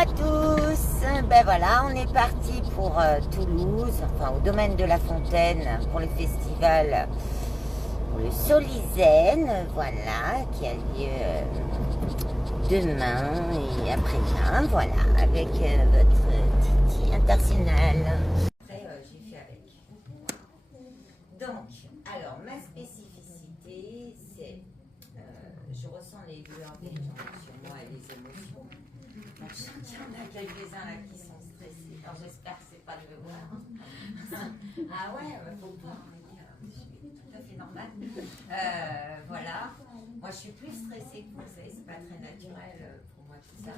à tous. Ben voilà, on est parti pour Toulouse, enfin au domaine de la Fontaine, pour le festival, pour le Solizen, voilà, qui a lieu demain et après-demain, voilà, avec votre Titi international. Après, j'ai fait avec. Donc, alors, ma spécificité, c'est je ressens les douleurs des gens sur moi et les émotions. Donc, il y en a quelques-uns là qui sont stressés. Alors, j'espère que c'est pas de le voir. Ah ouais, faut pas. Je suis tout à fait normale. Voilà. Moi, je suis plus stressée que vous, c'est pas très naturel pour moi tout ça.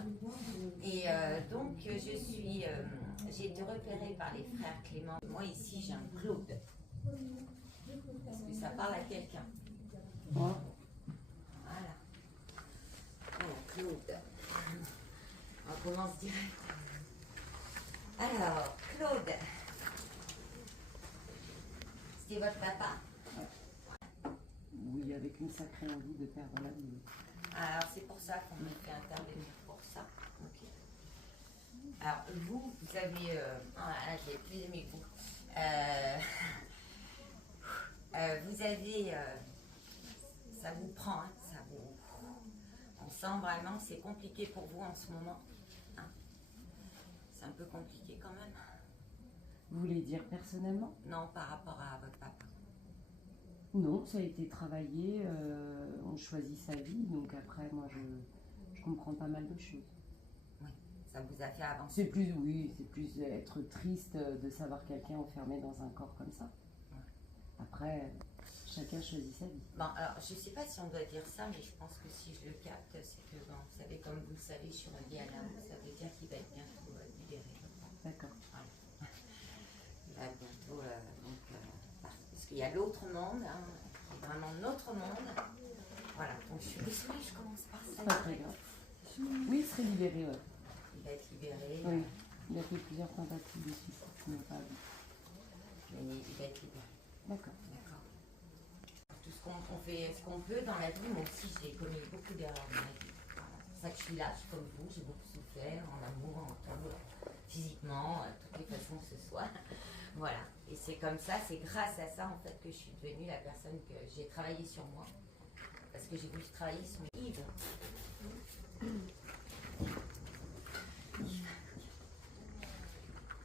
Et donc, j'ai été repérée par les frères Clément. Moi, ici, j'ai un Claude. Est-ce que ça parle à quelqu'un? Voilà. Voilà, Claude. On commence direct. Alors, Claude. C'était votre papa? Oui, avec une sacrée envie de perdre la vie. Alors, c'est pour ça qu'on me fait intervenir pour ça. Okay. Alors, vous avez... j'ai plus aimé vous. Vous avez... ça vous prend, hein, ça vous... On sent vraiment que c'est compliqué pour vous en ce moment. Hein, c'est un peu compliqué quand même. Vous voulez dire personnellement? Non, par rapport à votre papa. Non, ça a été travaillé, on choisit sa vie, donc après moi je comprends pas mal de choses. Oui, ça vous a fait avancer. C'est plus être triste de savoir quelqu'un enfermé dans un corps comme ça. Ouais. Après, chacun choisit sa vie. Bon, alors je sais pas si on doit dire ça, mais je pense que si je le capte, c'est que, bon, vous savez, comme vous le savez, je suis reliée à l'âme, ça veut dire qu'il va être bientôt libéré. D'accord. Voilà. Il va bientôt, parce qu'il y a l'autre monde, hein, qui est vraiment notre monde. Voilà, donc je suis désolée, je commence par ça. Pas très grave. Oui, il serait libéré, ouais. Il va être libéré. Oui, il a fait plusieurs tentatives de suicide, je n'ai pas vu. Mais il va être libéré. D'accord. D'accord. Tout ce qu'on fait, ce qu'on peut dans la vie, moi aussi j'ai commis beaucoup d'erreurs dans ma vie. Voilà. C'est pour ça que je suis là, je suis comme vous, j'ai beaucoup souffert en amour, en tout, physiquement, toutes les façons que ce soit. Voilà. Et c'est comme ça, c'est grâce à ça en fait que je suis devenue la personne que j'ai travaillé sur moi. Parce que j'ai voulu travailler sur Yves.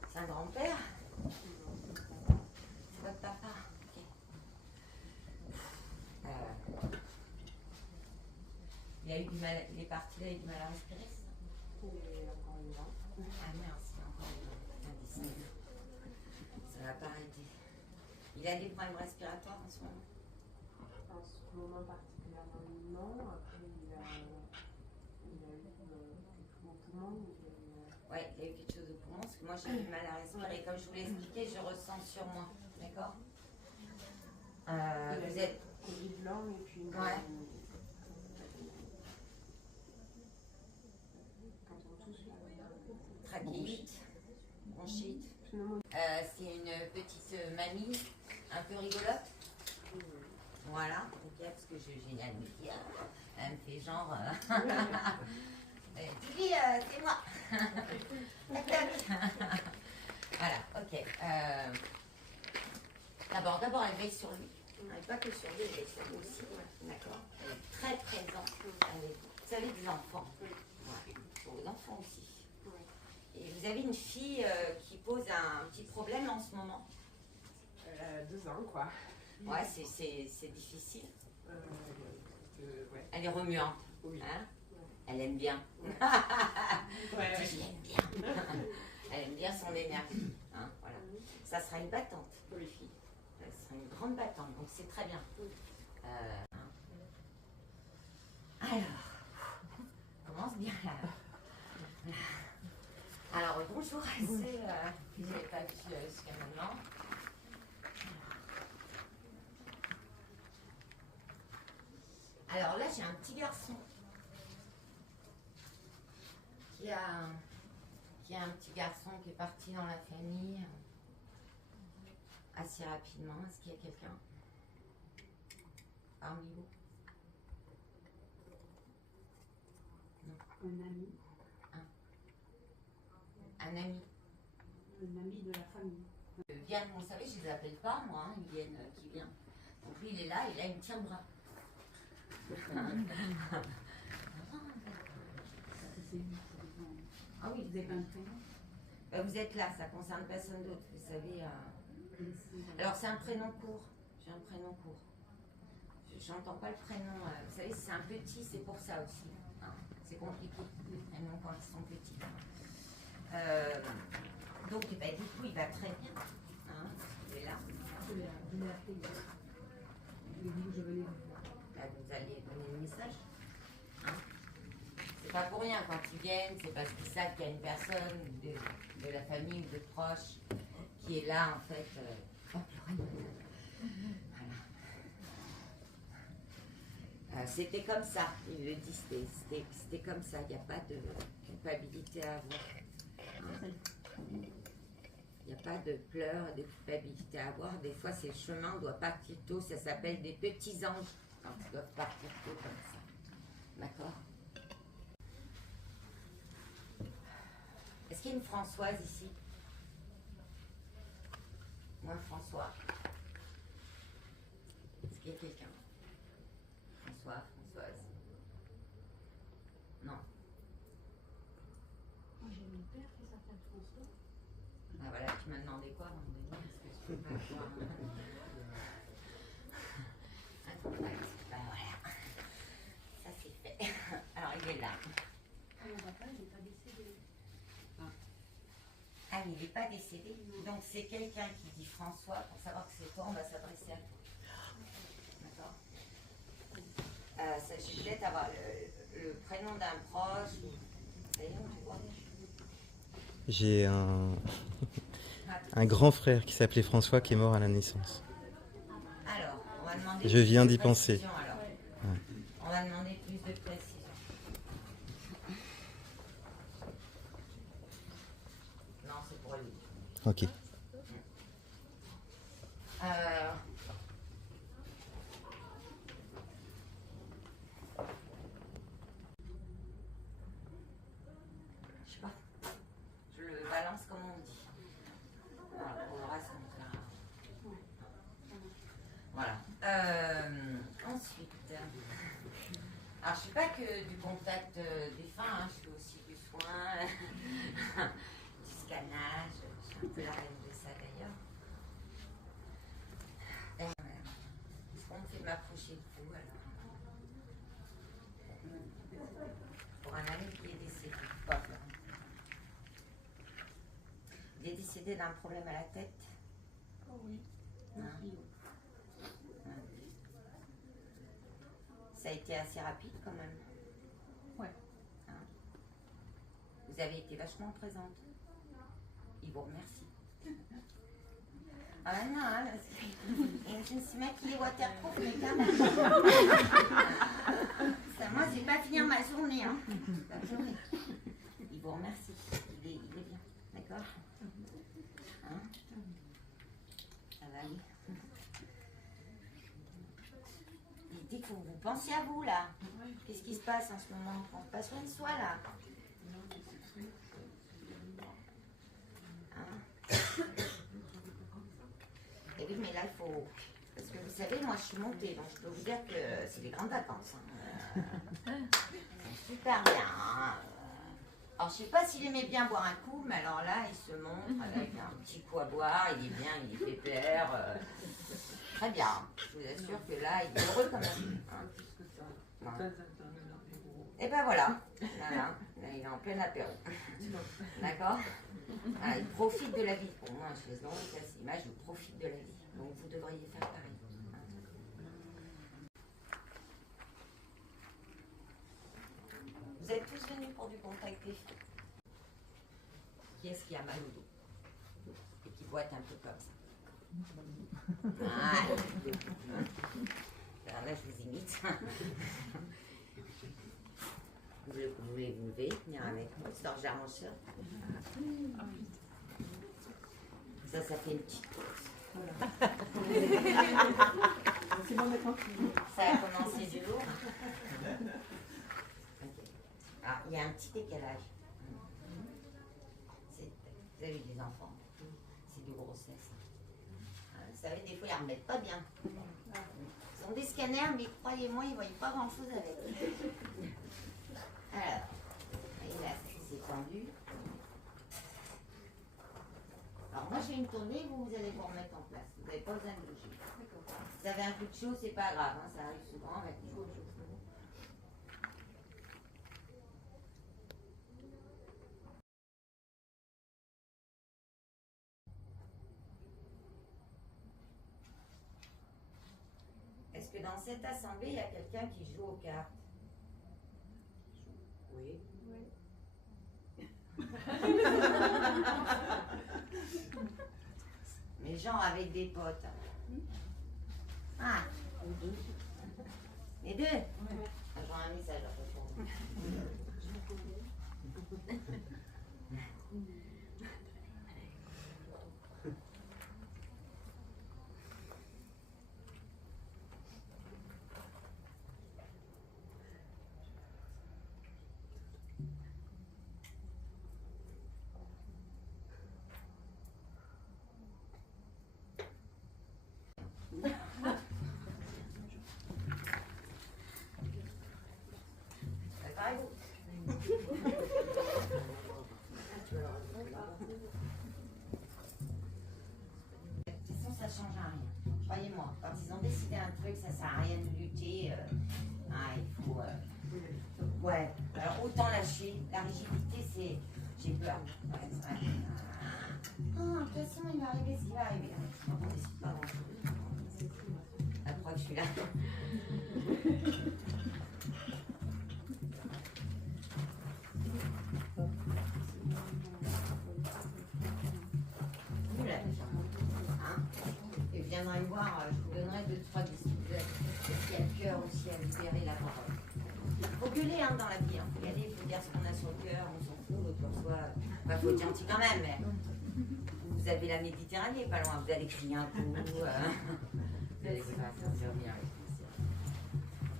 C'est un grand-père? C'est votre papa? Okay. Il a eu du mal, il est parti, il a eu du mal à respirer, ça? Il est encore vivant. Ah merde, c'est encore vivant. Ça va pas arrêter. Il a des problèmes respiratoires en ce moment? En ce moment particulièrement, non. Après, il a eu quelque chose au poumon. Oui, il a eu quelque chose au poumon, parce que moi j'ai du mal à respirer. Comme je vous l'ai expliqué, je ressens sur moi. D'accord? Vous êtes. Covid blanc et puis une. Ouais. Quand on touche la. Trachéite, bronchite. C'est une petite mamie un peu rigolote. Voilà, ok, parce que j'ai une amie qui elle me fait genre. Titi, c'est moi. Voilà, ok. D'abord, elle veille sur lui. Elle pas que sur lui, elle veille sur vous aussi. D'accord. Elle est très présente avec vous. Vous savez, des enfants. Ouais. Pour vos enfants aussi. Et vous avez une fille qui pose un petit problème en ce moment. 2 ans, quoi. Ouais, c'est difficile. Ouais. Elle est remuante. Oui. Hein? Elle aime bien. Ouais. Je l'aime bien. Elle aime bien son énergie. Hein? Voilà. Ça sera une battante pour les filles. Ça sera une grande battante, donc c'est très bien. Hein? Alors, on commence bien là. Alors, bonjour à ceux qui n'avaient pas vu jusqu'à maintenant. Alors là, j'ai un petit garçon qui a un petit garçon qui est parti dans la famille assez rapidement. Est-ce qu'il y a quelqu'un parmi vous? Un ami. Un ami. Un ami de la famille. Viennent, vous savez, je les appelle pas, moi, hein, ils viennent, qui vient. Donc lui, il est là, et là, il me tient le bras. Ah oui, Vous avez un prénom? vous êtes là, ça concerne personne d'autre, vous savez. Alors c'est un prénom court, j'ai un prénom court. J'entends pas le prénom, vous savez, c'est un petit, c'est pour ça aussi. Hein. C'est compliqué, les prénoms quand ils sont petits. Donc du coup, il va très bien. Hein. Il est là. Je l'ai appelé. Je lui ai dit que je venais vous voir. Là, vous allez donner le message. Hein. C'est pas pour rien quand ils viennent, c'est parce qu'ils savent qu'il y a une personne de la famille ou de proches qui est là en fait. Voilà. C'était comme ça, il le dit, c'était comme ça, il n'y a pas de culpabilité à avoir. Hein. Il n'y a pas de pleurs, de culpabilité à avoir. Des fois, c'est le chemin, on doit partir tôt, ça s'appelle des petits anges quand ils doivent partir tôt comme ça. D'accord? Est-ce qu'il y a une Françoise ici? Moi, François. Est-ce qu'il y a quelqu'un? François, Françoise? Non. Moi, j'ai mon père qui s'appelle François. Ah voilà, tu m'as demandé quoi à un moment donné? Est-ce que je peux pas avoir un contact? Ben voilà. Ça c'est fait. Alors il est là. Mon papa, il n'est pas décédé. Ah, il n'est pas décédé. Donc c'est quelqu'un qui dit François, pour savoir que c'est toi, on va s'adresser à toi. D'accord. S'agit peut-être d'avoir le prénom d'un proche. Ça y est, tu vois. J'ai un grand frère qui s'appelait François qui est mort à la naissance. Alors, on va demander. Je viens plus de d'y penser. précision, alors. Ouais. On va demander plus de précision. Non, c'est pour lui. Ok. Je sais pas. Je le balance comme on dit. Voilà, on verra ce qu'on fera. Voilà. Ensuite, alors je ne fais pas que du contact défunt, hein, je fais aussi du soin, du scannage, je suis un peu la reine de ça d'ailleurs. Est-ce qu'on me fait m'approcher de vous alors? Pour un ami qui est décédé. Pas pour- Il est décédé d'un problème à la tête. Oh oui. Hein? Ça a été assez rapide quand même. Ouais. Hein? Vous avez été vachement présente. Il vous remercie. Ah non, hein, parce que je me suis maquillée waterproof, mais quand même. Ça, moi, je vais pas finir ma journée. Hein. Pas pleurer. Il vous remercie. Il est bien. D'accord? Hein? Ça va aller. Il dit que vous pensiez à vous là. Qu'est-ce qui se passe en ce moment? On se passe soin de soi là. Hein? Et oui, mais là il faut. Parce que vous savez, moi je suis montée, donc je peux vous dire que c'est des grandes vacances. Hein. C'est super bien. Hein. Alors je sais pas s'il aimait bien boire un coup, mais alors là il se montre avec un petit coup à boire, il est bien, il est pépère. Très bien. Je vous assure que là il est heureux quand même. Hein. Voilà. Et ben voilà. Voilà. Là, il est en plein apéro. D'accord? Ah, il profite de la vie. Pour moi, je laisse vraiment cette image, il profite de la vie. Donc vous devriez faire pareil. Vous êtes tous venus pour du contact défunt. Qui est-ce qui a mal au dos? Et qui boite un peu comme ça? Ah, alors là, je vous imite. Vous voulez vous lever, venir avec moi, sortir mon chat. Ça fait une petite course. C'est bon maintenant. Ça a commencé du lourd. Ok. Ah, il y a un petit décalage. avez des enfants, c'est de grossesse. Vous savez, des fois, ils ne remettent pas bien. Ils ont des scanners, mais croyez-moi, ils ne voient pas grand-chose avec. Alors, voyez là, c'est tendu. Alors moi, je vais me tourner, vous allez vous remettre en place. Vous n'avez pas besoin de bouger. Vous avez un coup de chaud, c'est pas grave, hein, ça arrive souvent avec chaud. Est-ce que dans cette assemblée, il y a quelqu'un qui joue aux cartes? Oui. Mais genre avec des potes. Ah, les deux. J'aurai un message après pour vous. Ça change à rien. Croyez-moi, quand ils ont décidé un truc, ça sert à rien de lutter. Il faut. Ouais. Alors autant lâcher. La rigidité, c'est. J'ai peur. Ouais, c'est vrai. De toute façon, il va arriver ce qui va arriver. On ne décide pas grand-chose. Elle croit que je suis là. Et viendrez me voir, je vous donnerai 2-3 discussions. Qui a le cœur aussi à libérer la parole. Il faut gueuler dans la vie, il faut y aller, il faut dire ce qu'on a sur le cœur, on s'en fout, l'autre reçoit. Il faut être gentil quand même, mais vous avez la Méditerranée pas loin, vous allez crier un coup. Vous allez ça va bien avec plaisir.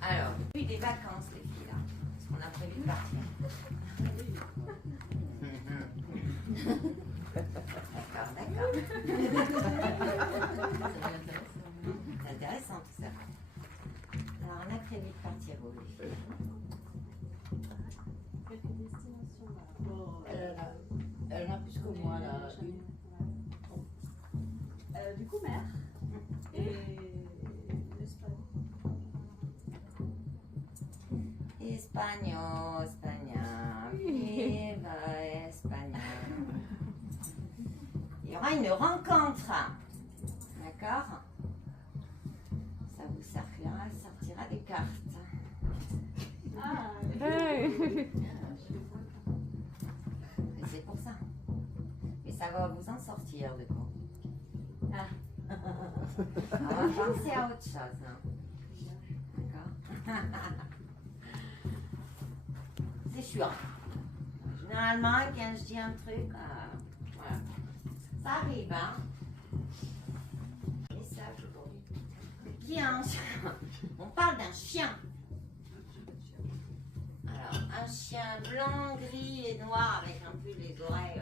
Alors, depuis des vacances, les filles, là, parce qu'on a prévu de partir. D'accord. C'est intéressant tout ça. Alors, on a prévu de partir où, les filles? Quelques destinations là. Elle en a plus que moi là. Du coup, mer et l'Espagne. Espagne, viva Espagne. Il y aura une rencontre, d'accord? Ça vous sortira des cartes. Ah, Et c'est pour ça. Mais ça va vous en sortir de coup. On va penser à autre chose. Hein. D'accord? C'est sûr. Généralement, quand je dis un truc, voilà. Ça arrive, hein? Message aujourd'hui. Qui a un chien? On parle d'un chien. Alors, un chien blanc, gris et noir avec un peu les oreilles.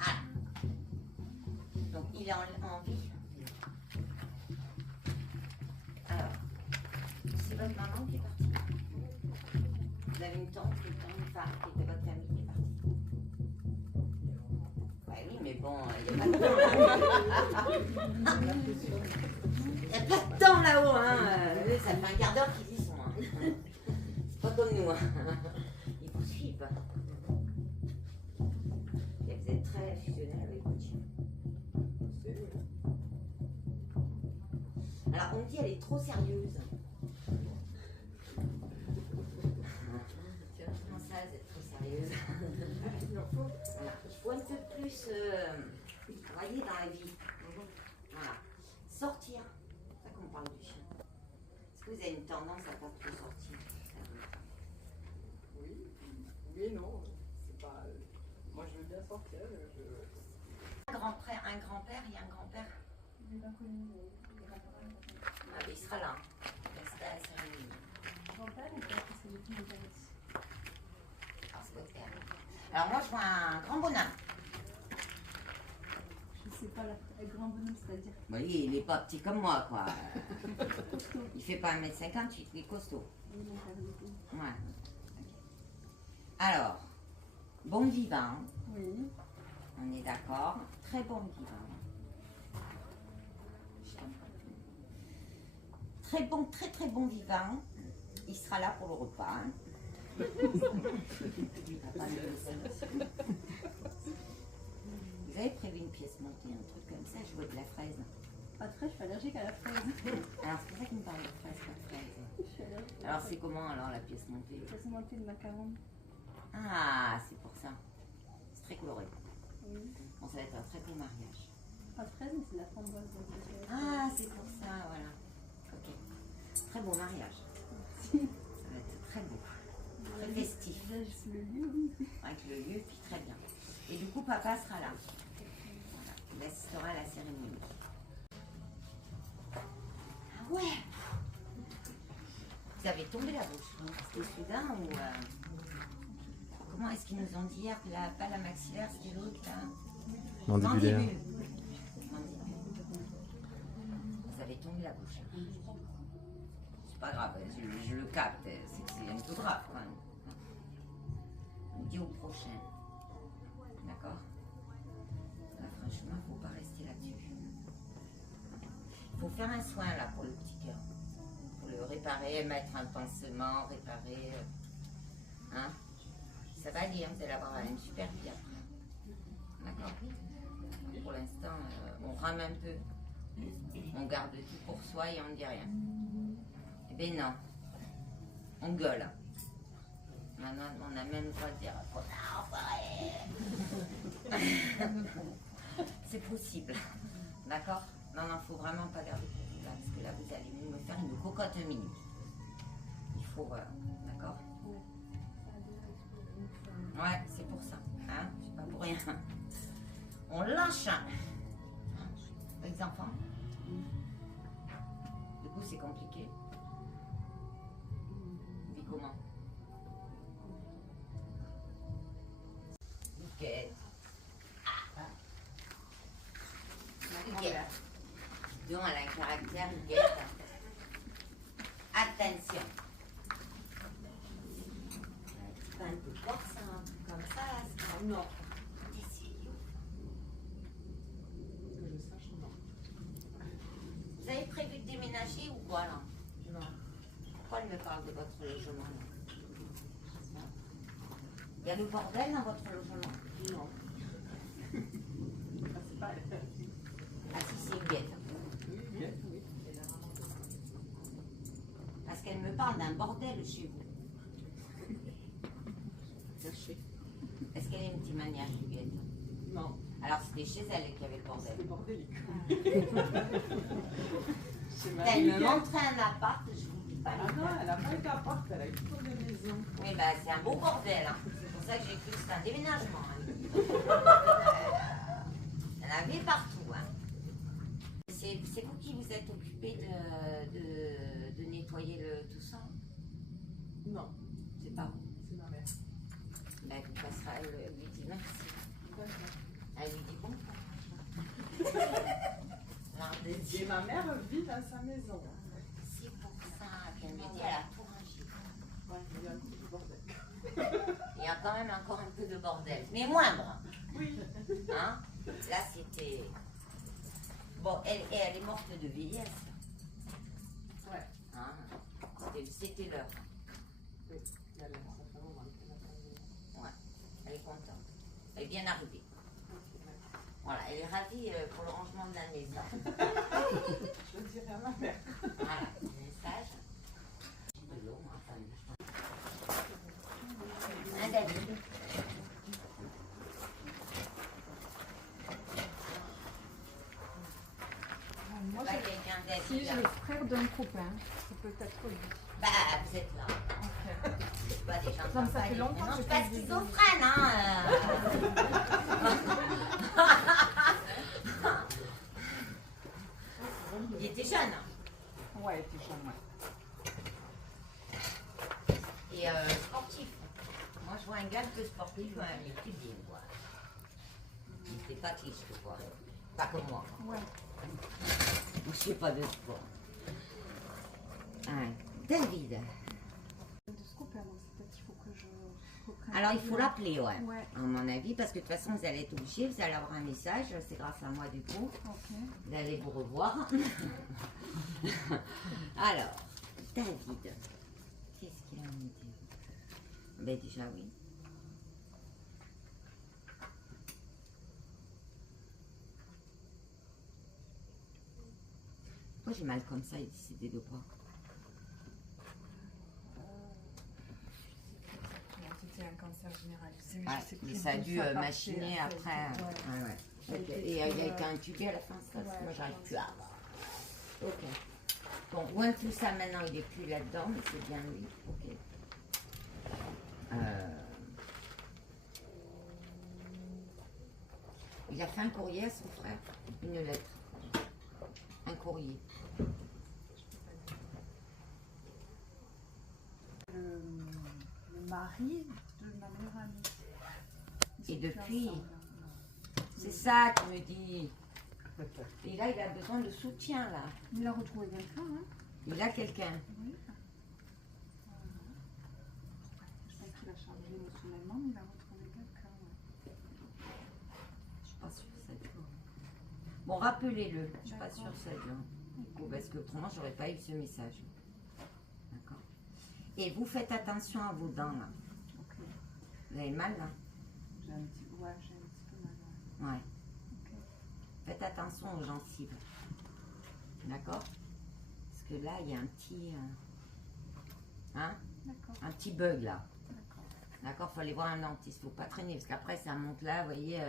Ah. Donc, il est en vie. Alors, c'est votre maman qui est partie. Vous avez une tante, une femme qui était votre famille qui est partie. Ouais, oui, mais bon, il n'y a pas de temps là. Il n'y a pas de temps là-haut, hein. Ça fait un quart d'heure qu'ils y sont. Hein. C'est pas comme nous. Hein. Ils vous suivent. Et vous êtes très fusionnel avec votre chien. Alors, on me dit elle est trop sérieuse. Comment ça, vous êtes trop sérieuse? Voilà. Il faut un peu plus, voyez, dans la vie. Voilà. Sortir. C'est ça qu'on parle du chien. Est-ce que vous avez une tendance à pas trop sortir? Oui et non. C'est pas. Moi je veux bien sortir. Un grand-père et un grand-père. j'ai pas connu Ah, mais il sera là. Il sera à la cérémonie. grand-père ou pas? Parce que j'ai plus d'intérêt. Alors, fauteuil. Alors moi, je vois un grand bonhomme. Je sais pas, un grand bonhomme, c'est-à-dire. Oui, il est pas petit comme moi, quoi. Il fait pas 1m58, il est costaud. Ouais. Alors, bon vivant. Oui. On est d'accord. Très bon vivant. Très bon, très très bon vivant. Il sera là pour le repas. Hein. Vous avez prévu une pièce montée, un truc comme ça, jouer de la fraise. Pas très, je suis allergique à la fraise. Alors c'est pour ça qu'il me parle de fraise, pas de fraise. Je suis allergique. Alors c'est comment alors la pièce montée? Pièce montée de macarons. Ah, c'est pour ça. C'est très coloré. Oui. Bon, ça va être un très beau mariage. Pas de fraise, mais c'est de la framboise. Donc Ah, c'est pour ça, voilà. Ok. Très beau mariage. si. Ça va être très beau. Très festif. Déjà, juste le lieu, oui. Avec le lieu, puis très bien. Et du coup, papa sera là. Voilà. Il assistera à la cérémonie. Ah ouais! Vous avez tombé la bouche. C'était soudain ou... Comment est-ce qu'ils nous ont dit hier que pas la maxillaire, c'était l'autre là? Mandibulaire. Mandibule. Vous avez tombé la bouche. C'est pas grave, je le capte. C'est un peu grave quand même. On dit au prochain. D'accord? Là, franchement, il ne faut pas rester là-dessus. Il faut faire un soin là pour le petit cœur. Pour le réparer, mettre un pansement, réparer. Hein? Ça va aller, hein, vous allez avoir une super vie après. D'accord? Pour l'instant, on rame un peu. On garde tout pour soi et on ne dit rien. Eh bien non. On gueule. Maintenant, on a même le droit de dire c'est possible. D'accord? Non, il ne faut vraiment pas garder pour vous là, parce que là, vous allez me faire une cocotte minute. Il faut. D'accord? Ouais, c'est pour ça. Hein? C'est pas pour rien. On lâche. Les enfants. Du coup, c'est compliqué. Mais comment? Nickel. Nickel. Donc, elle a un caractère nickel. Attention. Pas un peu force, un truc comme ça, c'est pas Non. Que je sache, non. Vous avez prévu de déménager ou quoi là? Non. Pourquoi elle me parle de votre logement là? Il y a le bordel dans votre logement? Non. Ah, c'est pas elle. Ah si, c'est Huguette. Oui, oui. Parce qu'elle me parle d'un bordel chez vous. Caché. Est-ce qu'elle a une petite manière, Huguette? Non. Alors c'était chez elle qu'il y avait le bordel. C'est bordélique. C'est ma Elle me fille. montrait un appart, je vous dis pas Ah les non, dates. elle a pas eu d'appart, elle a eu toujours des maisons. Oui, bah c'est un beau bordel. Hein. C'est pour ça que j'ai cru que c'était un déménagement. Hein. Elle en avait partout. Hein. C'est vous qui vous êtes occupé de nettoyer tout ça? Non, C'est pas vous. c'est ma mère. Ben, vous passerez, elle lui dit merci. Elle lui dit bon. Alors, de Et dire, ma mère vit dans sa maison. c'est pour ça qu'elle me dit elle a tout rangé. Ouais, il y a un petit bordel. Il y a quand même encore un peu de bordel, mais moindre. Oui. Hein? Là, c'était. Bon, elle est morte de vieillesse. Ouais. Hein? C'était l'heure. Oui. Ça fait un moment qu'elle a pas vu. Ouais. Elle est contente. Elle est bien arrivée. Voilà, elle est ravie pour le rangement de la maison. Je le dirai à ma mère. Voilà, message. De l'eau, moi, quand même. Hein, David? Moi, Pas quelqu'un si David. j'ai le frère d'un copain, c'est peut-être lui. Bah, vous êtes là. C'est pas des gens Comme ça fait longtemps Non, que je je pas fais des schizophrène, hein. Il était jeune. Ouais, t'es jeune, ouais. Et sportif. Moi, Moi, je vois un gars un peu sportif, mais tu dis, quoi. Il fait pas triste, quoi. Pas comme moi. Ouais. Je sais pas de sport. Ah, David. De Scooper, donc c'est peut-être qu'il faut que je reprenne. Alors, il faut l'appeler, ouais. Ouais. À mon avis, parce que de toute façon, vous allez être obligés, vous allez avoir un message, c'est grâce à moi, du coup. Ok. Vous allez vous revoir. Alors, David, qu'est-ce qu'il a à me dire? Ben déjà, oui. Pourquoi j'ai mal comme ça, il dit c'est des deux bras? C'était un cancer généralisé, mais Ouais, je sais mais plus ça a d'où dû ça partait, machiner en fait. après. Ouais. Ouais, ouais. Ça a Ok. été Et il a fait, été intubé à la fin, ça, ouais, moi je j'arrive pense. plus à avoir. Ok. Bon, loin de tout ça maintenant, il est plus là-dedans, mais c'est bien lui. Ok. Il a fait un courrier à son frère, une lettre. Un courrier. Le mari de ma meilleure amie. Ils Et sont plus depuis, ensemble, hein. c'est ça qu'il me dit. Et là, il a besoin de soutien, là. Il a retrouvé quelqu'un, hein. Il a quelqu'un. Oui. Je pense qu'il a chargé émotionnellement, mais il a retrouvé quelqu'un. Ouais. Je suis pas sûre que ça dure. Bon, rappelez-le. Je suis pas D'accord. sûre que ça dure. Bon, parce que autrement, j'aurais pas eu ce message. D'accord. Et vous faites attention à vos dents, là. Ok. Vous avez mal, là? J'ai un petit peu mal. Ouais. Ouais. Ok. Faites attention aux gencives. D'accord? Parce que là, il y a un petit... hein? D'accord. Un petit bug, là. D'accord. D'accord? Faut aller voir un dentiste. Faut pas traîner. Parce qu'après, ça monte là. Vous voyez,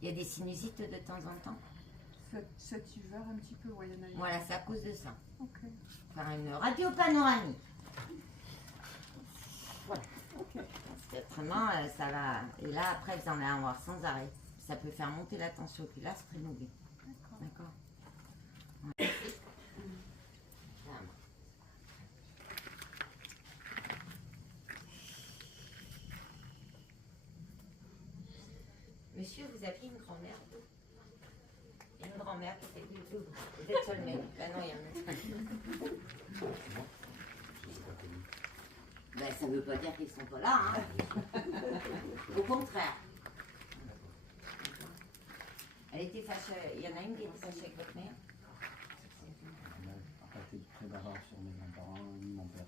il y a des sinusites de temps en temps. Cet hiver, un petit peu, ouais, il y en a eu. Voilà, c'est à cause de ça. Ok. Faire une radio panoramique. Voilà. Ok. Parce que autrement, ça va. Et là, après, vous en allez en voir sans arrêt. Ça peut faire monter la tension oculaire, c'est très mauvais. D'accord. D'accord. Ouais. Monsieur, vous aviez une grand-mère? Une grand-mère qui était du tout. Vous êtes seul mec. Ben non, il y a ben, ça veut pas dire qu'ils sont pas là, hein. Au contraire. Elle était fâchée. Il y en a une qui était fâchée avec votre mère? On n'a pas été très bavard sur mes grands-parents ni mon père.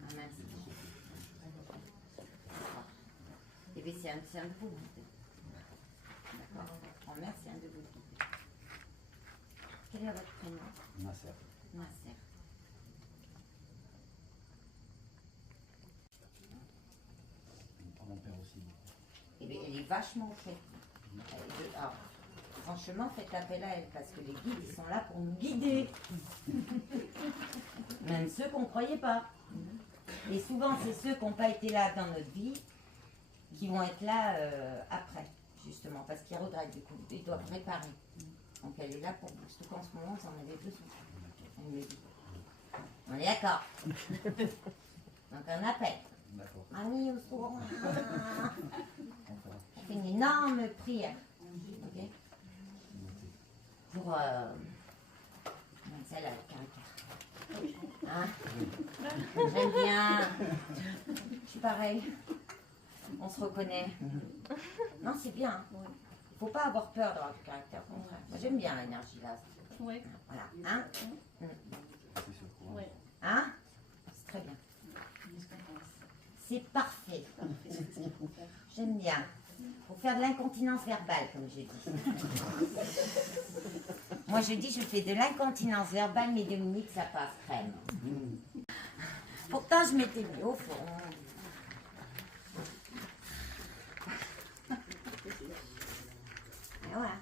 Ah mince. Eh bien, c'est un de vous. D'accord. Votre grand-mère, c'est un de vous. Quel est votre prénom? Nasser. Nasser. Mon père aussi. Eh bien, elle est vachement faite. Alors, franchement, faites appel à elle parce que les guides, ils sont là pour nous guider. Même ceux qu'on ne croyait pas. Et souvent, c'est ceux qui n'ont pas été là dans notre vie qui vont être là après, justement, parce qu'ils regrettent du coup. Ils doivent préparer. Donc, elle est là pour vous. Surtout qu'en ce moment, vous en avez besoin. Elle me dit. On est d'accord. Donc, un appel. D'accord. Ami au secours. On fera. On fait une énorme prière. Ok? Pour celle avec caractère. Hein? J'aime bien. Je suis pareil. On se reconnaît. Non, c'est bien. Il ne faut pas avoir peur d'avoir du caractère, au contraire. Moi, j'aime bien l'énergie là. Ouais. Voilà. Hein? C'est sur le courant. Ouais. Hein? C'est très bien. C'est parfait. J'aime bien. Pour faire de l'incontinence verbale, comme je dis. Moi, je dis, je fais de l'incontinence verbale, mais Dominique, ça passe crème. Pourtant, je m'étais mis au fond. Et voilà.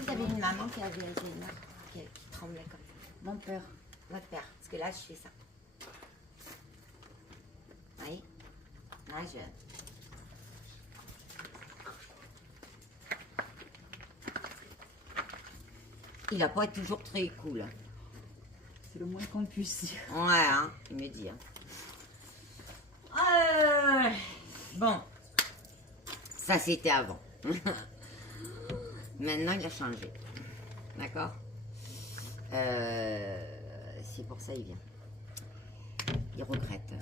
Vous avez une maman qui avait Alzheimer, qui tremblait comme ça. Mon père, votre père, parce que là, je fais ça. Oui, là, je... Il n'a pas été toujours très cool. Hein. C'est le moins qu'on puisse dire. Ouais, hein, il me dit. Hein. Bon, ça c'était avant. Maintenant, il a changé. D'accord. C'est pour ça qu'il vient. Il regrette,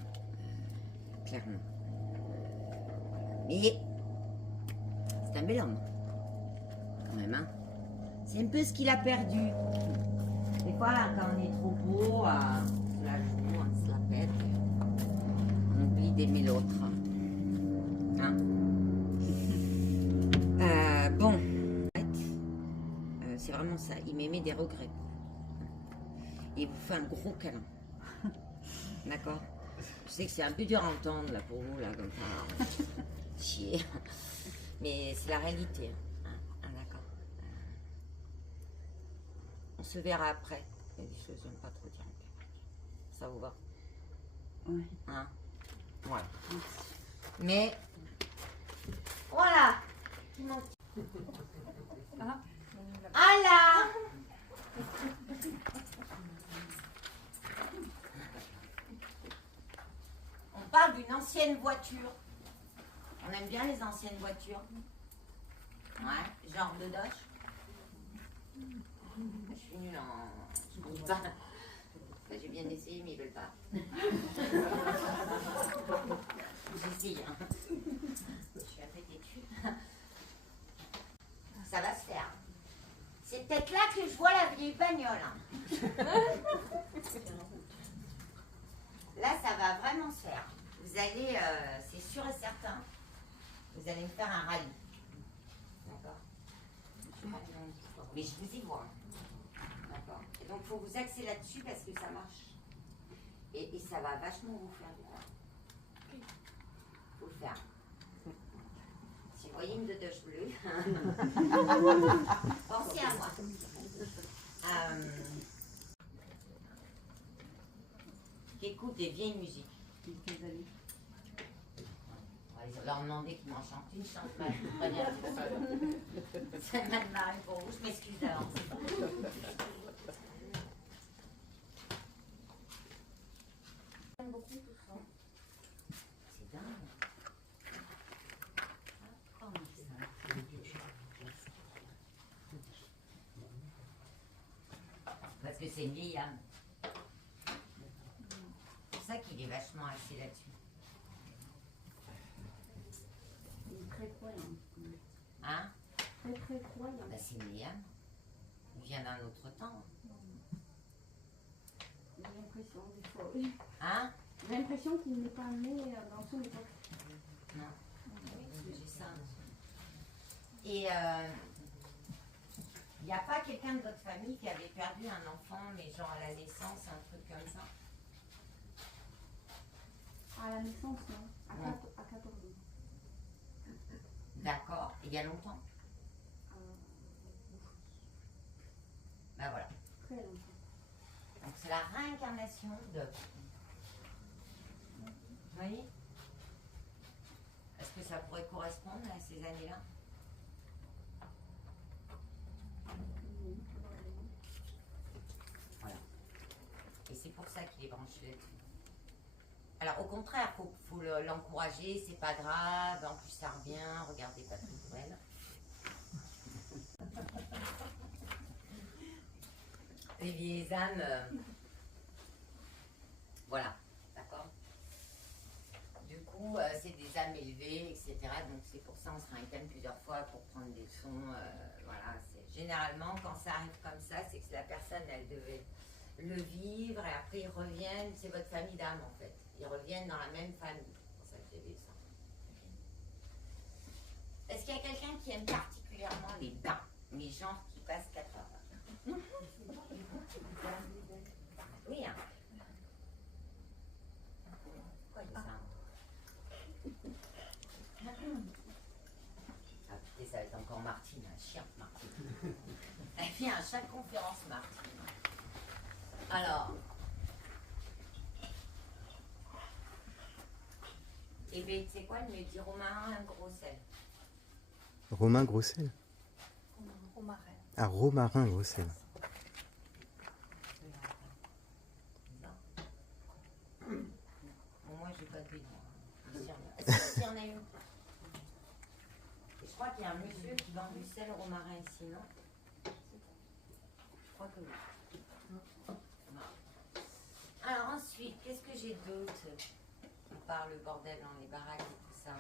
clairement. Mais c'est un bel homme, quand même. Hein. C'est un peu ce qu'il a perdu. Des fois, quand on est trop beau, la joue, on se la pète. On oublie d'aimer l'autre. Hein. Bon, c'est vraiment ça. Il m'aimait des regrets. Et il vous fait un gros câlin. D'accord. Je sais que c'est un peu dur à entendre là pour vous, là, comme ça. Chier. Mais c'est la réalité. Hein. Ah, d'accord. On se verra après. Il y a des choses que j'aime pas trop dire. Ça vous va? Oui. Hein? Voilà. Mais voilà. Ah là. On parle d'une ancienne voiture. On aime bien les anciennes voitures. Ouais, genre de Dodge. Je suis nulle en... Je compte pas. J'ai bien essayé, mais ils veulent pas. J'essaye. Hein. Je suis un peu têtue. Ça va se faire. C'est peut-être là que je vois la vieille bagnole. Hein. Là, ça va vraiment se faire. Vous allez, c'est sûr et certain, vous allez me faire un rallye. D'accord. Mais je vous y vois. D'accord. Et donc, il faut vous axer là-dessus parce que ça marche. Et ça va vachement vous faire du bien. Il faut le faire. Si vous voyez une Dodge bleue, pensez à moi. Qui écoute des vieilles musiques. Ils leur demander qu'ils m'en chantent une, chante mal. C'est mal marré pour vous, je m'excuse d'avance. J'aime beaucoup tout ça. C'est dingue. Parce que c'est une vieille âme. C'est pour ça qu'il est vachement axé là-dessus. Il est très croyant. Hein? Très très croyant. Bah, c'est une vieille âme. Il vient d'un autre temps. J'ai l'impression, des fois, oui. Hein? J'ai l'impression qu'il n'est pas né dans son époque. Non. Oui, j'ai ça. Et il n'y a pas quelqu'un de votre famille qui avait perdu un enfant, mais genre à la naissance, un truc comme ça? À la naissance, non. Non. À 14 ans. D'accord. Il y a longtemps? Ben voilà. Très longtemps. Donc c'est la réincarnation de... Vous voyez? Est-ce que ça pourrait correspondre à ces années-là? Voilà. Et c'est pour ça qu'il est branché là-dessus. Alors au contraire, faut l'encourager, c'est pas grave, en plus ça revient, regardez Patrick Bruel. Les vieilles âmes, voilà, d'accord. Du coup, c'est des âmes élevées, etc. Donc c'est pour ça on se réincarne plusieurs fois pour prendre des sons. Voilà, généralement quand ça arrive comme ça, c'est que la personne elle devait le vivre et après ils reviennent. C'est votre famille d'âme en fait. Ils reviennent dans la même famille. C'est pour ça que j'ai vu ça. Est-ce qu'il y a quelqu'un qui aime particulièrement les bains, les gens qui passent 4 heures? Oui, hein. Pourquoi il y a ça? Ah putain, ça va être encore Martine, un chien, Martine. Elle vient à chaque conférence, Martine. Alors. Et bien, tu sais quoi, il me dit Romain Grossel. Romain Grossel? Romarin. Ah, Romarin Grossel. y en a une. Et je crois qu'il y a un monsieur qui vend du sel romarin ici, non? Je crois que oui. Alors ensuite, qu'est-ce que j'ai d'autre? À part le bordel dans les baraques et tout ça.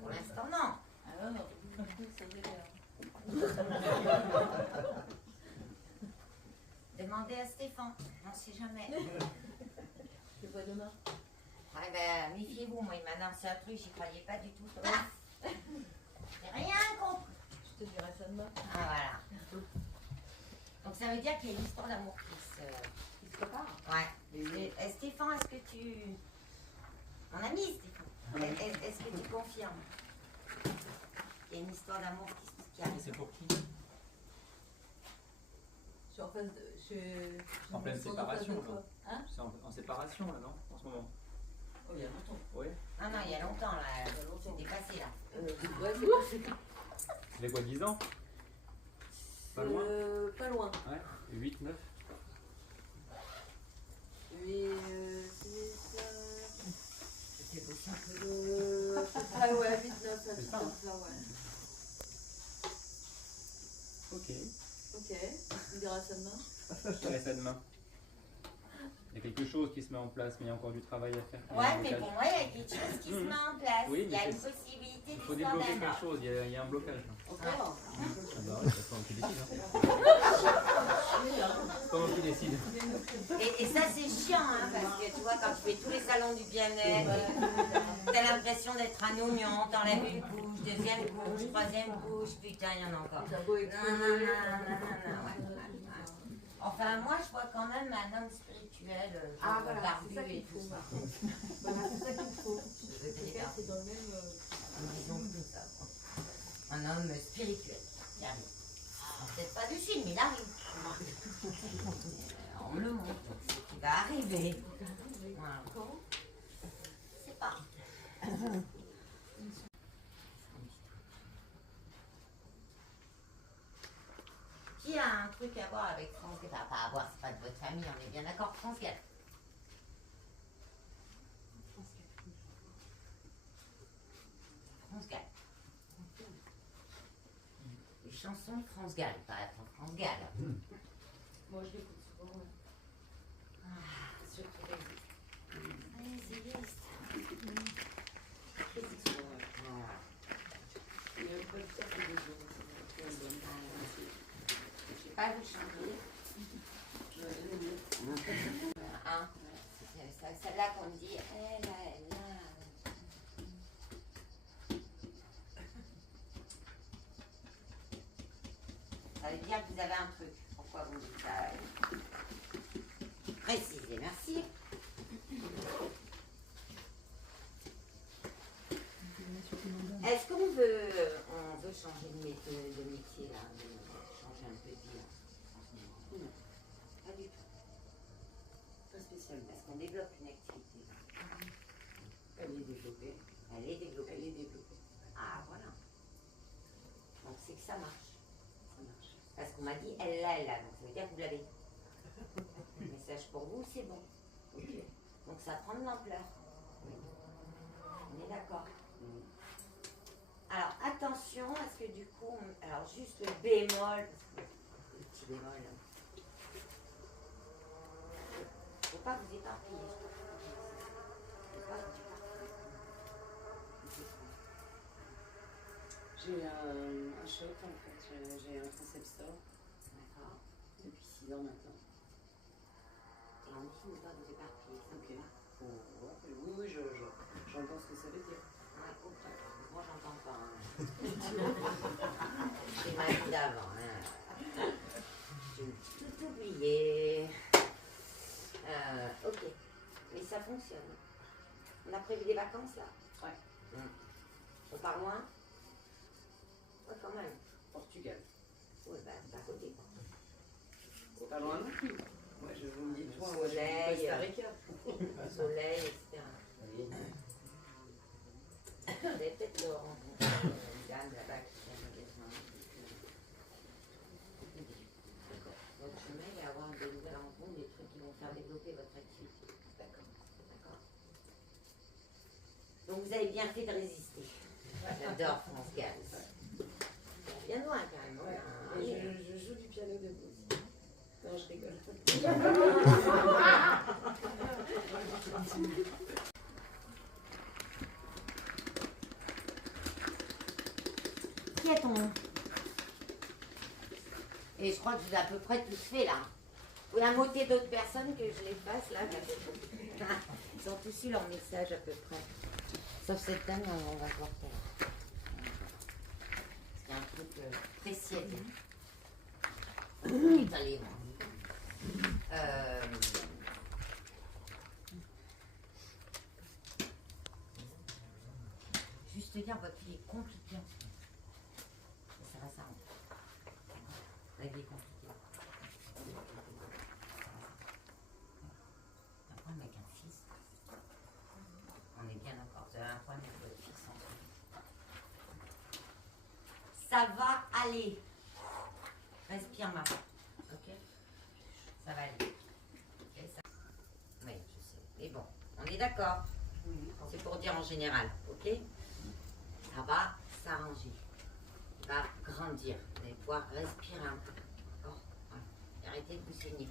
Pour l'instant, non. Alors, ça délire. Demandez à Stéphane, on ne sait jamais. Je le vois demain. Ouais, ben, méfiez-vous, moi, il m'a annoncé un truc, j'y croyais pas du tout. Paf! J'ai rien compris. Je te dirai ça demain. Ah, voilà. Donc, ça veut dire qu'il y a une histoire d'amour qui se prépare. Ouais. Et Stéphane, est-ce que tu. Mon ami Stéphane, est-ce que tu confirmes? Il y a une histoire d'amour qui arrive. C'est pour qui? Je suis en phase de. En pleine séparation, là. Hein? C'est en séparation, là, non? En ce moment. Oh, il y a longtemps. Oui. Ah non, il y a longtemps, là. C'était passé, là. Ouais, c'est passé. C'est quoi, 10 ans? Pas loin? Pas loin. Ouais. 8, 9. Mais c'est ça. Ah ouais, 8, 9, ça C'est dit ça, comme hein. ça, ouais. Ok. Ok, tu me diras ça demain. Je te laisse ça demain. Il y a quelque chose qui se met en place, mais il y a encore du travail à faire. Ouais, mais pour moi, il y a quelque chose qui se met en place. Oui, Il y a mais une possibilité Il faut d'histoire débloquer d'amour. quelque chose, il y a un blocage. Là. Encore. Ah bah ouais, c'est pas moi qui décide. Hein. C'est pas moi qui décide. Et ça, c'est chiant, hein, parce que tu vois, quand tu fais tous les salons du bien-être, t'as l'impression d'être un oignon, t'enlèves une couche, deuxième couche, troisième couche, putain, il y en a encore. Ça vaut Non, non, non, non, non, ouais. Enfin, moi, je vois quand même un homme spirituel, genre barbu et tout ça. Voilà, c'est ça qu'il faut. Quelqu'un, C'est dans le même. disons tout ça. Un homme spirituel, il arrive. Peut-être pas du film, mais il arrive. On me le montre, il va arriver. Voilà. C'est pas. Qui a un truc à voir avec France Gall? Enfin, pas à voir, c'est pas de votre famille, on est bien d'accord, France Gall. France Gall. Les chansons de France Gall, pas France Gall. Moi, je l'écoute souvent. Ouais. Surtout les listes. Il y a un producteur qui est besoin. Je sais pas vous chanter. Hein? C'est celle-là qu'on me dit, elle a. Ça veut dire que vous avez un truc. Pourquoi vous me dites ça? Précisez, merci. Est-ce qu'on veut changer de métier là, changer un peu de vie là, en ce moment? Non, pas du tout. Pas spécialement. Est-ce qu'on développe une activité? Elle est développée. Elle est développée. Elle est développée. Ah voilà. Donc c'est que ça marche. Ça marche. Parce qu'on m'a dit elle l'a, donc ça veut dire que vous l'avez. Message pour vous, c'est bon. Ok. Donc ça prend de l'ampleur. Oui. On est d'accord. Alors attention, est-ce que du coup, alors juste le bémol, parce que le petit bémol, faut pas vous éparpiller. Faut pas vous éparpiller. J'ai un choc en fait, j'ai un concept store D'accord. depuis 6 ans maintenant. Et on dit ne pas vous éparpiller. Ça Ok. vous va? Oui, j'entends ce que ça veut dire. Ouais, ok. Moi j'entends pas. Hein. J'ai ma vie d'avant. Hein. J'ai tout oublié. Ok. Mais ça fonctionne. On a prévu des vacances là? Ouais. On part loin? Ouais, quand même. Portugal. Oui, bah, c'est à côté. C'est pas loin non plus. Moi, je vous me dis, toi, Soleil, Costa Rica. Soleil, etc. Oui. Vous allez peut-être le rencontrer, une dame là-bas qui fait un magasin. D'accord. Donc je mets à avoir de nouvelles rencontres. vous avez bien fait de résister. J'adore France Gall. Bien loin carrément. Je joue du piano debout aussi. Non, je rigole. Qui est ton nom? Et je crois que vous avez à peu près tous fait là. Vous pouvez moter d'autres personnes que je les fasse là. Ils ont tous eu leur message à peu près. Sauf cette dame, on va voir ça. C'est un truc précieux. Allez, juste dire, votre vie est compliquée. Ça va s'arranger. La vie est compliquée. Un problème avec un fils. On est bien d'accord. Vous avez un problème avec votre fils en tout. Ça va aller. Respire ma. Ok? Ça va aller. Ok, ça... Oui, je sais. Mais bon, on est d'accord. C'est pour dire en général. Ok? Ça va s'arranger. Il va grandir. Vous allez pouvoir respirer un peu. D'accord? Voilà. Et arrêtez de vous saigner.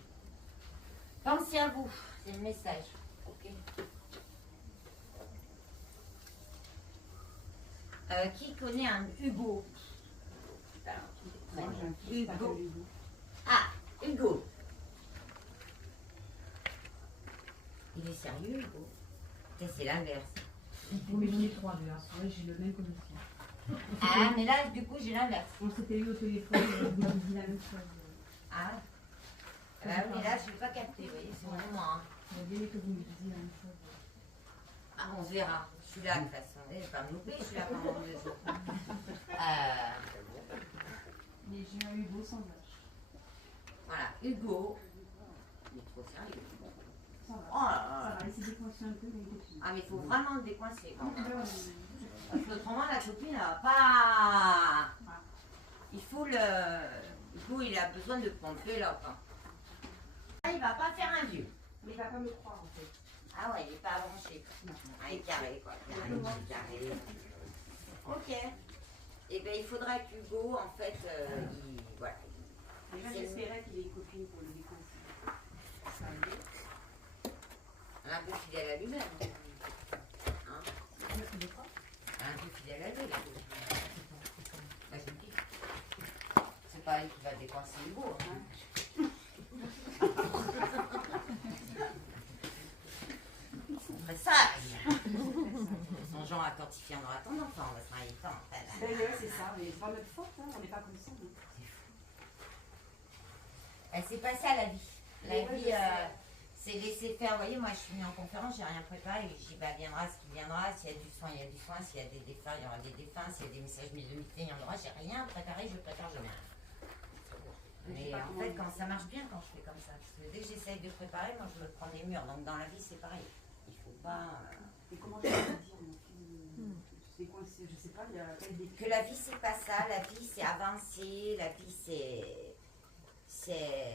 Pensez à vous. C'est le message. Ok? Qui connaît un Hugo? Moi, j'ai un fils qui s'appelle Hugo. Ah, Hugo. Il est sérieux, Hugo? C'est l'inverse. Oui, mais j'en ai 3 d'ailleurs. C'est vrai, j'ai le même commission. Ah, mais là, du coup, j'ai l'inverse. On s'était eu au téléphone, vous m'avez dit la même chose. Ah, mais là, je ne vais pas capter, vous voyez, c'est vraiment moi. Hein. J'aurais bien aimé que vous me disiez la même chose. Ah, on verra. Je suis là, de toute façon. Je ne vais pas me louper, je suis là pendant 2 jours. Mais j'ai un Hugo sans vache. Voilà, Hugo. Il est trop sérieux. Ça va. Oh là là. Ça va, laisser décoincer un peu les copines. Ah, mais il faut vraiment le décoincer. Quand même. Ouais. Parce qu'autrement, la copine, elle va pas. Il faut le. Hugo, il a besoin de pomper là. Ah, il va pas faire un vieux. Mais il va pas me croire en fait. Ah ouais, il n'est pas branché. Ah, il est carré, quoi. Il est carré. Ok. Et bien, il faudra qu'Hugo, en fait, il. Voilà. Déjà, j'espérais qu'il ait une copine pour le décoincer. Un peu fidèle à lui-même. Hein? Un peu fidèle à lui, là. Bah, je le dis. C'est pas elle qui va décoincer Hugo. Hein? Très sage. Son genre à quand il viendra ton enfant, on va se marier tant. D'ailleurs, c'est ça, mais c'est pas notre faute, hein. On n'est pas comme ça. Hein. Elle s'est passée à la vie. La Ouais, vie, c'est laisser faire. Vous voyez, moi, je suis venue en conférence, j'ai rien préparé. Je dis, bah, viendra ce qui viendra. S'il y a du soin, il y a du soin. S'il y a des défunts, il y aura des défunts. S'il y a des messages milité, il y en aura. J'ai rien préparé, je prépare jamais rien. Mais en fait, quand ça marche bien quand je fais comme ça. Parce que dès que j'essaye de préparer, moi, je me prends des murs. Donc, dans la vie, c'est pareil. Il faut pas. Et comment je peux dire, mon fils, c'est coincé, je sais pas, il y a pas des... Que la vie, c'est pas ça. La vie, c'est avancer. La vie, c'est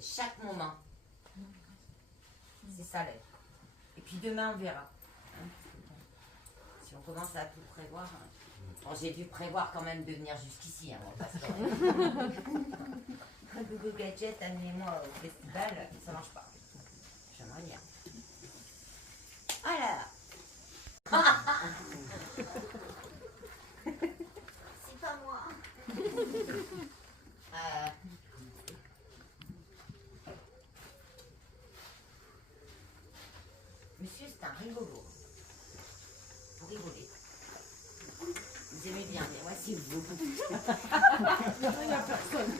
chaque moment. C'est ça la vie. Et puis demain, on verra. Hein. Si on commence à tout prévoir. Hein. Bon, j'ai dû prévoir quand même de venir jusqu'ici. Hein, parce que Google Gadget, amenez-moi au festival, ça marche pas. J'aimerais bien. Voilà. C'est pas moi. Monsieur, c'est un rigolo. Vous rigolez. Vous aimez bien, mais voici vous. Il n'y a personne.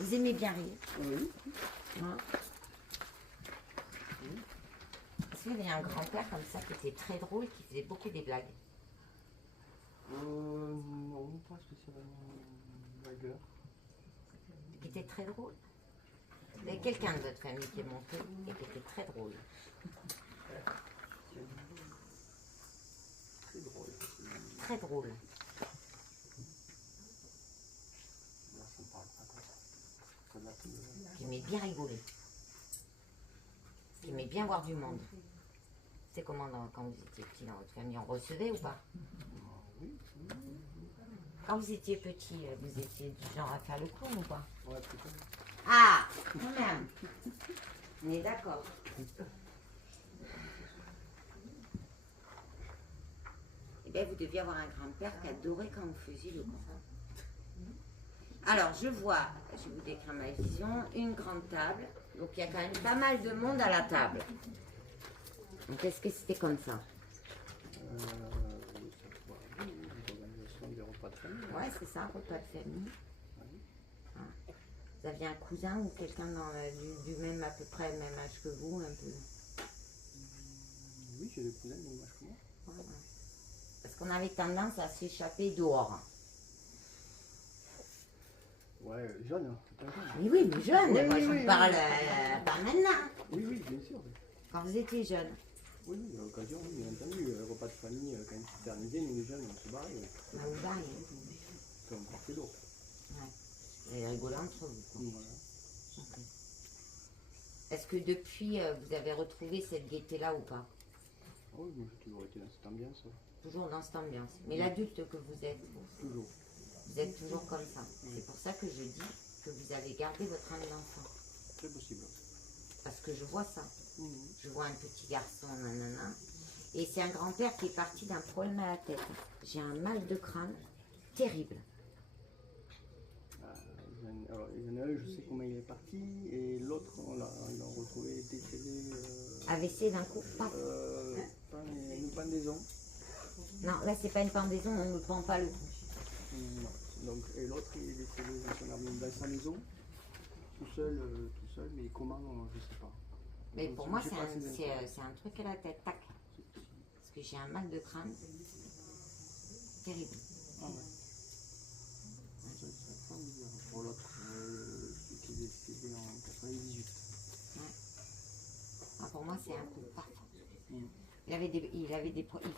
Vous aimez bien rire? Oui. Hein? Est-ce qu'il y avait un grand-père comme ça qui était très drôle, qui faisait beaucoup des blagues? Non, pas spécialement blagueur. Qui était très drôle? Il y avait quelqu'un de votre famille qui est monté et qui était très drôle. Très drôle. Très drôle. Là, ça me parle pas comme ça. Qui aimait bien rigoler. Qui aimait bien voir du monde. C'était comment quand vous étiez petit dans votre famille? On recevait ou pas? Quand vous étiez petit, vous étiez du genre à faire le clown ou pas? Ouais, plutôt. Ah, quand même. On est d'accord. Eh bien, vous deviez avoir un grand-père qui adorait quand vous faisiez le clown. Alors, je vois, je vais vous décrire ma vision, une grande table. Donc, il y a quand même pas mal de monde à la table. Donc, est-ce que c'était comme ça? L'organisation des repas de famille. Ouais, c'est ça, repas de famille. Ah. Vous aviez un cousin ou quelqu'un du même, à peu près le même âge que vous, un peu? Oui, j'ai des cousins du même âge que moi. Ouais, ouais. Parce qu'on avait tendance à s'échapper dehors. Ouais, jeune, hein, c'est pas jeune. Oui, oui, mais jeune, Oui, moi oui, je oui, vous parle oui. pas maintenant. Oui, oui, bien sûr. Quand vous étiez jeune. Oui, oui, à l'occasion, oui, bien entendu. Repas de famille, quand il s'est terminé, nous les jeunes, on se barrait. Bah, vous variez. Puis on partait d'autres. Ouais. Et rigolez entre vous. Quoi. Voilà. Ok. Est-ce que depuis, vous avez retrouvé cette gaieté-là ou pas? Ah oui, moi j'ai toujours été dans cette ambiance. Toujours dans cette ambiance. Mais l'adulte que vous êtes, Toujours. vous êtes toujours comme ça. C'est pour ça que je dis que vous avez gardé votre âme d'enfant. Très possible. Parce que je vois ça. Mhm. Je vois un petit garçon, nanana. Et c'est un grand-père qui est parti d'un problème à la tête. J'ai un mal de crâne terrible. Alors, il y en a un, je sais comment il est parti, et l'autre, on l'a retrouvé décédé. AVC d'un coup, paf. Une pendaison. Non, là c'est pas une pendaison, on ne pend pas le cou. Non. Donc, et l'autre, il est décédé dans sa maison, tout seul, mais comment, je sais pas. Mais pour moi, J'ai c'est pas assez d'informations. un truc à la tête, tac. Parce que j'ai un mal de crâne terrible. Ah ouais. Ça, c'est pas me dire. Pour l'autre, celui qui est décédé en 98. Ouais. Ah, pour moi, c'est un coup, paf. Mm. Il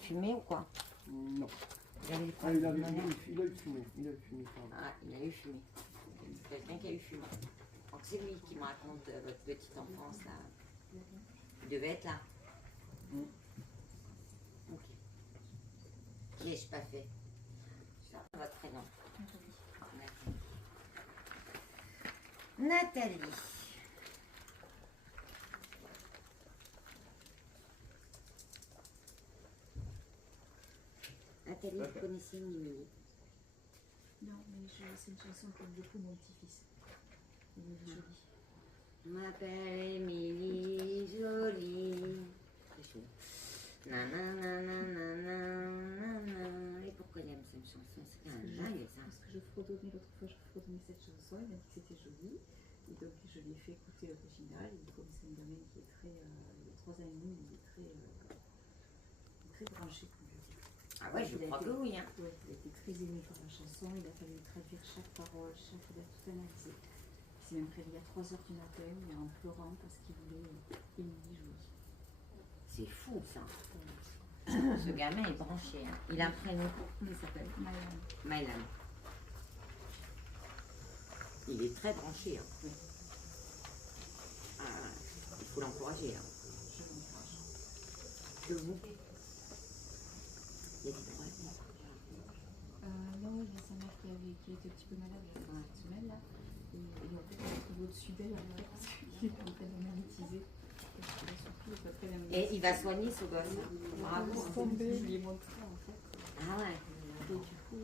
fumait ou quoi? Non. Il avait des Ah, il a problèmes pulmonaires. eu fumé. Pardon. Ah, il a eu fumé. Quelqu'un qui a eu fumé. Donc c'est lui qui me raconte votre petite enfance là. Il devait être là. Mm. Ok. Qui ai-je pas fait? Votre prénom? Nathalie. Nathalie. Nathalie, vous connaissez Mimi? Non, mais c'est une chanson que j'aime beaucoup mon petit-fils. Il est joli. Je m'appelle Émilie Jolie. Et pourquoi il aime cette chanson? C'est un dingue ça. Parce que je fredonnais l'autre fois, je fredonnais cette chanson, il m'a dit que c'était joli. Et donc je lui ai fait écouter l'original. Et comme c'est un gamin qui est très. Il a 3 ans et demi, il est très branché, comme je dis. Ah ouais, je crois que oui. Hein. Ouais, il a été très ému par la chanson, il a fallu traduire chaque parole, il a tout analysé. Il s'est même réveillé à 3h du matin en pleurant parce qu'il voulait Émilie Jolie. C'est fou ça. Ce gamin est branché. Hein. Il a un prénom. Comment il s'appelle? Mylan. Il est très branché. Hein. Oui. Ah, il faut l'encourager. Hein. Je l'encourage. Que vous. Il y a des problèmes. Non, il y a sa mère qui était un petit peu malade cette semaine là. Et en fait, on se trouve au-dessus d'elle parce qu'il est en train de magnétiser. Et il va soigner ce gosse. Bravo. Je lui ai montré en fait. Ah ouais. Et du coup, il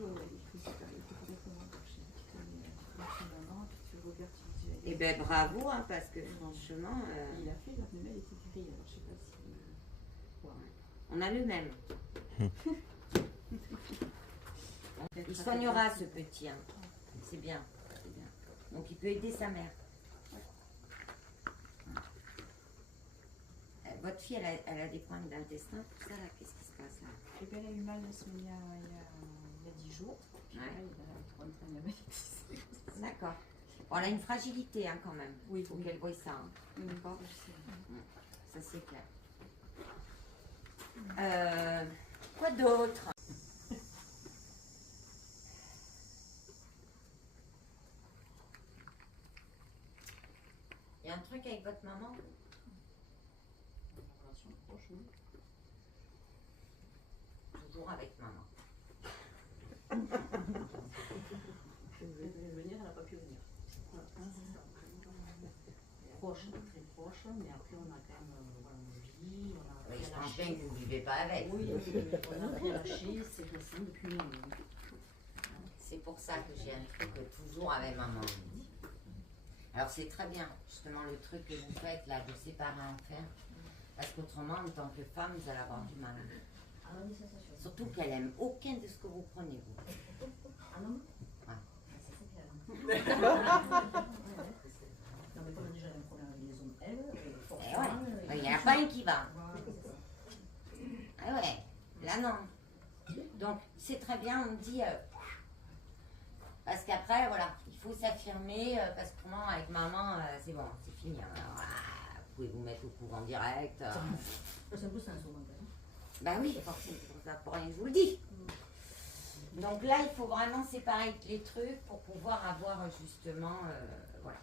faut complètement marcher. Tu te mets en avant, puis tu regardes, tu dis. Eh bien bravo, hein, parce que franchement. Il a fait, la même était guérie, alors je sais pas si. Ouais. On a le même. Il soignera ce petit. Hein. C'est bien. C'est bien. Donc il peut aider sa mère. Votre fille, elle a des problèmes d'intestin, tout ça là, qu'est-ce qui se passe là? Et bien, elle a eu mal la semaine il y a 10 jours. Puis là, il est en train de magnétiser. D'accord. Bon, elle a une fragilité hein, quand même. Oui, il faut qu'elle voie ça. Hein. D'accord. Ça c'est clair. Quoi d'autre? Il y a un truc avec votre maman? toujours avec maman. Je voulais venir, elle n'a pas pu venir. Proche, très proche, mais après on a quand même voilà, on vit, on a Oui, je pense lâché. bien que vous ne vivez pas avec. Oui, on a appris à lâcher, c'est récent depuis un an. C'est pour ça que j'ai un truc toujours avec maman. Alors c'est très bien, justement, le truc que vous faites là, de séparer en faire. Parce qu'autrement, en tant que femme, vous allez avoir du mal. Ah oui, ça c'est sûr. Surtout qu'elle aime aucun de ce que vous prenez, vous. Ah non? Ouais. Ça c'est clair. Non mais comme déjà il y a un problème avec les hommes, elle, Eh ouais, il n'y en a pas un qui va. Ah ouais, là non. Donc c'est très bien, on me dit, parce qu'après, voilà, il faut s'affirmer, parce que comment, avec maman, c'est bon, c'est fini. Hein. Voilà, vous pouvez vous mettre au courant direct. C'est un peu ça en ce moment. Ben oui, forcément, c'est pour ça, pour rien que je vous le dis. Donc là, il faut vraiment séparer les trucs pour pouvoir avoir justement, voilà.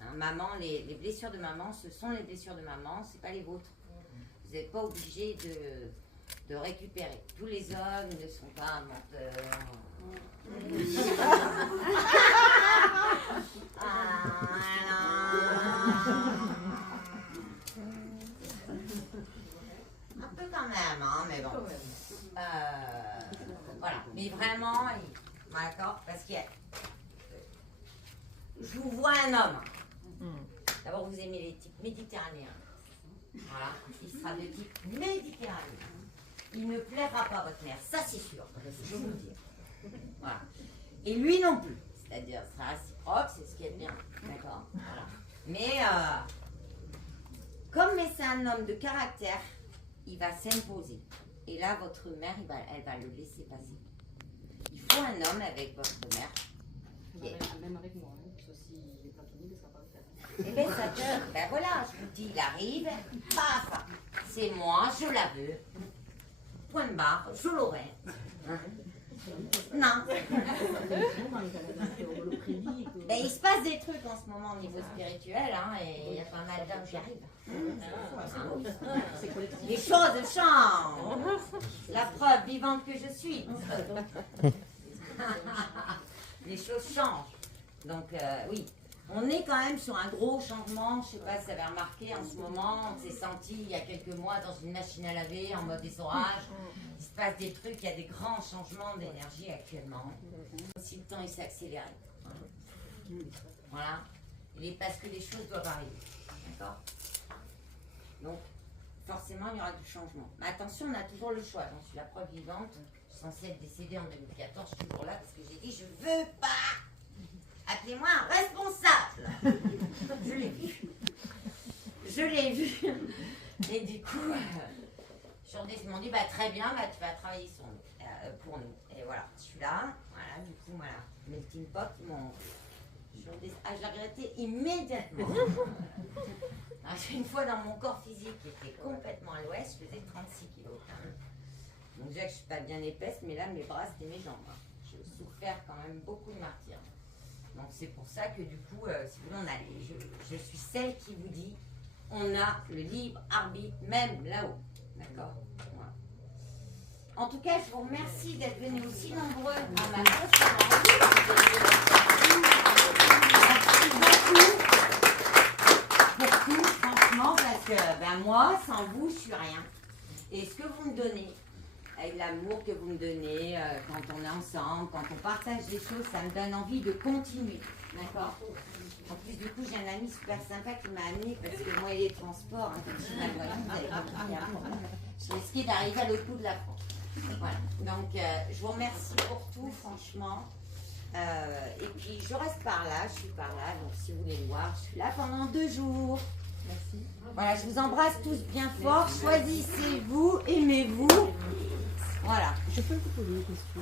Hein, maman, les blessures de maman, ce sont les blessures de maman, c'est pas les vôtres. Vous n'êtes pas obligé de récupérer. Tous les hommes ne sont pas menteurs. Un peu quand même, hein, mais bon. Voilà, mais vraiment, d'accord, parce que je vous vois un homme. D'abord, vous aimez les types méditerranéens. Voilà, il sera de type méditerranéen. Il ne plaira pas à votre mère, ça c'est sûr, je vous le dis. Voilà. Et lui non plus, c'est-à-dire, ce sera réciproque, c'est ce qui est bien, d'accord. Voilà. Mais, comme c'est un homme de caractère, il va s'imposer. Et là, votre mère, elle va le laisser passer. Il faut un homme avec votre mère. Même avec moi, hein, parce que s'il est platonique, ça va pas le faire. Eh bien, ça te... Ben voilà, je vous dis, il arrive, paf, c'est moi, je la veux. Point de barre, je l'aurai. Hein? Non. Ben, il se passe des trucs en ce moment au niveau spirituel, hein, et il y a pas mal d'hommes qui arrivent. Les choses changent. La preuve vivante que je suis. Les choses changent. Donc, oui. On est quand même sur un gros changement, je ne sais pas si vous avez remarqué en ce moment, on s'est senti il y a quelques mois dans une machine à laver en mode essorage. Il se passe des trucs, il y a des grands changements d'énergie actuellement. Si le temps il s'est accéléré. Voilà. Parce que les choses doivent arriver. D'accord? Donc, forcément, il y aura du changement. Mais attention, on a toujours le choix. J'en suis la preuve vivante. Je suis censée être décédée en 2014, je suis toujours là parce que j'ai dit je veux pas. Appelez-moi un responsable. Je l'ai vu. Je l'ai vu. Et du coup, ils m'ont dit, bah, très bien, bah, tu vas travailler pour nous. Et voilà, je suis là. Voilà, du coup, voilà. Melting pot, ils m'ont... Je l'ai regretté immédiatement. Une fois dans mon corps physique qui était complètement à l'ouest, je faisais 36 kilos. Donc déjà que je ne suis pas bien épaisse, mais là, mes bras, c'était mes jambes. J'ai souffert quand même beaucoup de martyrs. Donc c'est pour ça que du coup, si vous voulez, je suis celle qui vous dit, on a le libre arbitre, même là-haut. D'accord? Voilà. En tout cas, je vous remercie d'être venus aussi nombreux à ma conférence. Merci beaucoup pour tout, franchement, parce que ben, moi, sans vous, je suis rien. Et ce que vous me donnez, avec l'amour que vous me donnez, quand on est ensemble, quand on partage des choses, ça me donne envie de continuer. D'accord? En plus, du coup, j'ai un ami super sympa qui m'a amené parce que moi et les transports, hein, comme je suis malvoyante, vous avez compris, hein, je risquais d'arriver à l'autre bout de la France. Voilà. Donc, je vous remercie pour tout, franchement. Et puis, je reste par là, je suis par là. Donc, si vous voulez me voir, je suis là pendant 2 jours. Merci. Voilà, je vous embrasse tous bien fort. Choisissez-vous, aimez-vous. Voilà. Je peux vous poser une question?